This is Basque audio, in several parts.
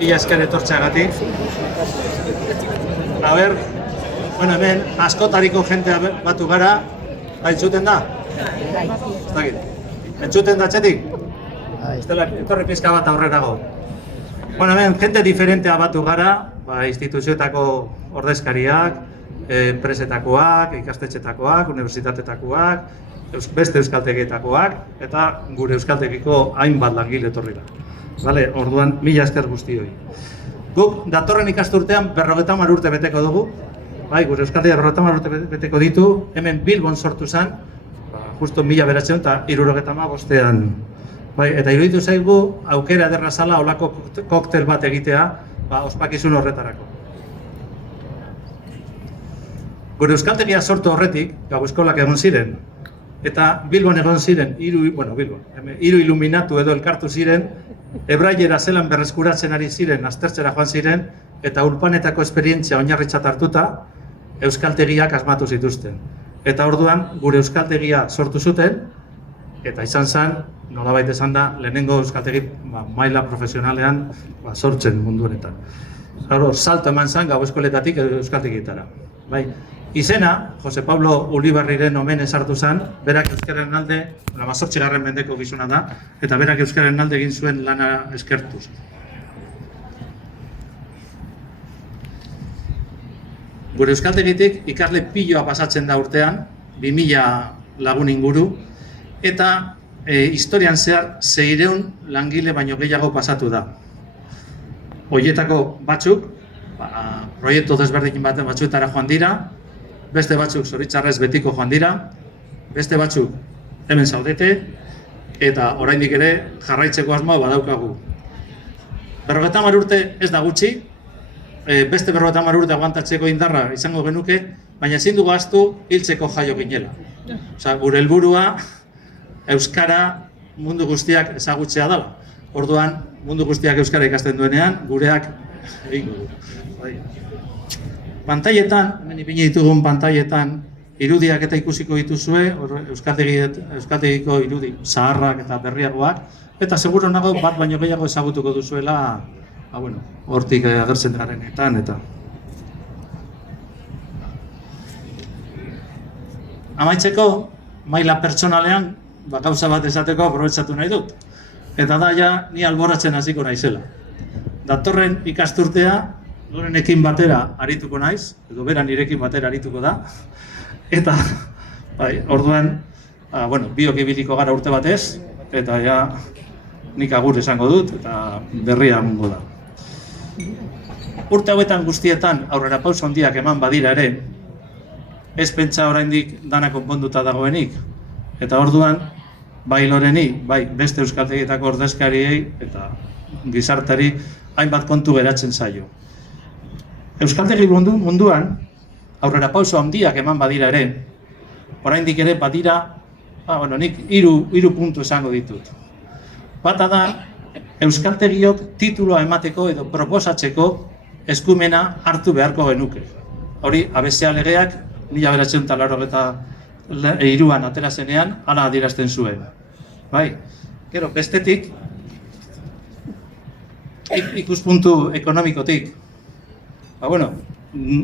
Mila esker etortzeagatik. A ber, bueno, hemen askotariko jentea batu gara. Bai, entzuten da? Ez dakit. Entzuten da txetik? Estela, etorri pizka bat aurrerago. Bueno, hemen jente diferentea batu gara, instituzioetako ordezkariak, enpresetakoak, ikastetxetakoak, unibertsitatetakoak, beste euskaltegietakoak, eta gure euskaltegiko hainbat langile etorri da. Vale, orduan, mila esker guztioi. Guk, datorren ikasturtean 50 urte beteko dugu. Bai, gure euskaltegia 50 urte beteko ditu. Hemen Bilbon sortu zen, justo 1975. Bai, eta iruditu zaigu, aukera ederra zala holako koktel bat egitea, ospakizun horretarako. Gure euskaltegia sortu horretik, gau eskolak egon ziren, eta Bilbon egon ziren, hiru iluminatu edo elkartu ziren, hebraiera zelan berreskuratzen ari ziren, aztertzera joan ziren, eta ulpanetako esperientzia oinarritzat hartuta, euskaltegiak asmatu zituzten. Eta orduan, gure euskaltegia sortu zuten, eta izan zen, nolabait esan da, lehenengo euskaltegi maila profesionalean sortzen mundu honetan. Salto eman zen gau eskoletatik euskaltegietara. Izena, Jose Pablo Ulibarriren omenez hartu zen, berak euskaren alde, 18. mendeko gizona da, eta berak euskaren alde egin zuen lana eskertuz. Gure euskaltegitik ikasle piloa pasatzen da urtean, 2000 lagun inguru, eta historian zehar 600 langile baino gehiago pasatu da. Horietako batzuk, proiektu desberdikin batzuetara joan dira, beste batzuk zoritxarrez betiko joan dira, beste batzuk hemen zaudete, eta oraindik ere jarraitzeko asmoa badaukagu. 50 urte ez da gutxi, beste 50 urte aguantatzeko indarra izango genuke, baina ezin dugu ahaztu hiltzeko jaio ginela. Gure helburua euskara mundu guztiak ezagutzea dela. Orduan, mundu guztiak euskara ikasten duenean, gureak egingo du. Pantailetan, hemen ipini ditugun pantailetan, irudiak eta ikusiko dituzue, euskaltegiko irudi zaharrak eta berriagoak, eta seguro nago bat baino gehiago ezagutuko duzuela, hortik agertzen garenetan, eta amaitzeko, maila pertsonalean, gauza bat esateko aprobetxatu nahi dut. Eta da, ni alboratzen hasiko naizela. Datorren ikasturtea, gorenekin batera arituko naiz, edo bera nirekin batera arituko da. Eta, orduan, biok ibiliko gara urte batez, eta nik agur esango dut, eta berria emango da. Urte hauetan guztietan aurrera pauso handiak eman badira ere, ez pentsa oraindik dana konponduta dagoenik. Eta orduan, bai Loreni, bai beste euskaltegietako ordezkariei eta gizartari hainbat kontu geratzen zaio. Euskaltegi munduan, aurrera pauso handiak eman badira ere, oraindik ere badira, nik hiru puntu esango ditut. Bata da, euskaltegiok tituloa emateko edo proposatzeko eskumena hartu beharko genuke. Hori, ABCA legeak, 1983an atera zenean, hala adierazten zuen. Gero, bestetik, ikuspuntu ekonomikotik,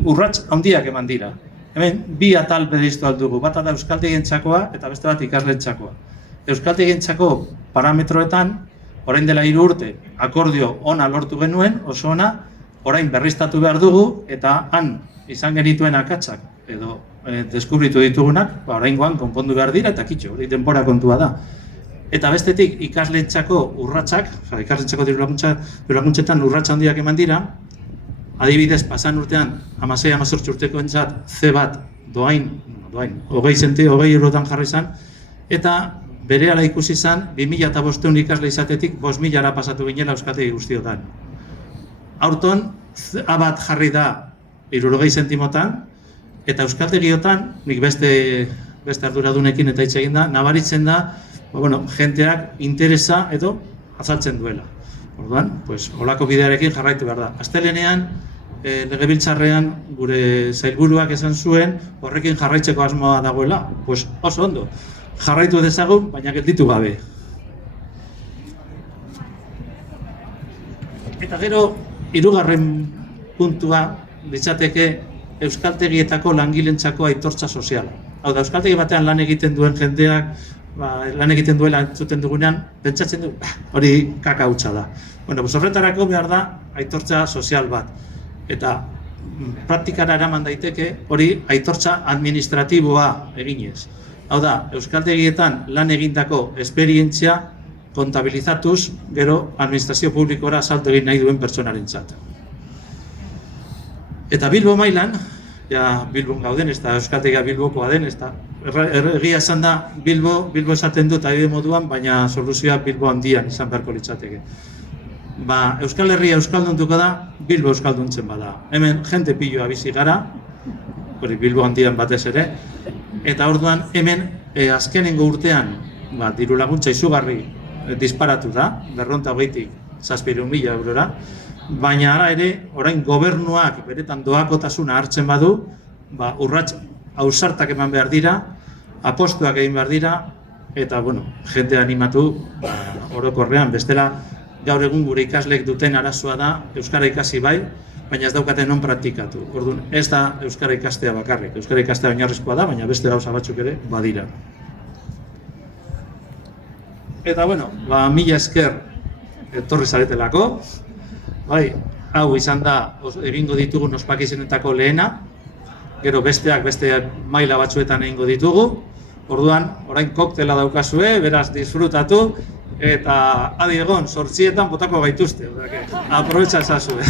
urrats handiak eman dira. Hemen, bi atal bereiztu aldugu, bata da euskaltegientzakoa eta beste bat ikasleentzako. Euskaltegientzako parametroetan, orain dela 3 urte, akordio ona lortu genuen, oso ona, orain berriztatu behar dugu, eta han izan genituen akatsak, edo deskubritu ditugunak, oraingoan konpondu behar dira, eta kitxo, hori denbora kontua da. Eta bestetik, ikasleentzako urratsak, ikasleentzako dirulaguntzetan urratsa handiak eman dira, adibidez, pasan urtean, 16-18 urteko entzat, C bat, doain, 20 eurotan jarri izan, eta berehala ikusi izan, 2005 ikasle izatetik 5.000 pasatu ginela euskaltegi guztiotan. Aurton, A bat jarri da 60 zentimotan, eta euskaltegiotan, nik beste arduradunekin eta hitz egin da, nabaritzen da, jenteak interesa edo azaltzen duela. Orduan, holako bidearekin jarraitu behar da. Astelehenean, legebiltzarrean gure sailburuak esan zuen, horrekin jarraitzeko asmoa dagoela. Oso ondo, jarraitu dezagun, baina gelditu gabe. Eta gero, hirugarren puntua litzateke euskaltegietako langilentzako aitortza soziala. Hau da, euskaltegi batean lan egiten duen jendeak, lan egiten duela entzuten dugunean, pentsatzen du, hori kaka hutsa da. Bueno, horretarako behar da aitortza sozial bat. Eta praktikara eraman daiteke hori aitortza administratiboa eginez. Hau da, euskaltegietan lan egindako esperientzia kontabilizatuz, gero administrazio publikora salto egin nahi duen pertsonarentzat. Eta Bilbo mailan, Bilbon gauden, ez da euskaltegia Bilbokoa den, ez da egia esan da Bilbo esaten dut adibide moduan, baina soluzioa Bilbo handian izan beharko litzateke. Euskal Herria euskalduntuko da, Bilbo euskalduntzen bada. Hemen jente piloa bizi gara, hori Bilbo handian batez ere, eta orduan hemen azkenengo urtean diru laguntza izugarri disparatu da, 220 700.000 eurora, baina ara ere, orain gobernuak beretan doakotasuna hartzen badu, urrats ausartak eman behar dira, apostuak egin behar dira, eta, jente animatu orokorrean, bestela gaur egun gure ikasleek duten arazoa da, euskara ikasi bai, baina ez daukaten non praktikatu. Orduan, ez da euskara ikastea bakarrik, euskara ikastea oinarrizkoa da, baina beste gauza batzuk ere badira. Eta, mila esker etorri zaretelako, hau izan da egingo ditugun ospakizenetako lehena, gero beste maila batzuetan egingo ditugu, orduan, orain koktela daukazue, beraz disfrutatu, eta adi egon, 8:00 botako gaituzte, aprobetxa ezazue.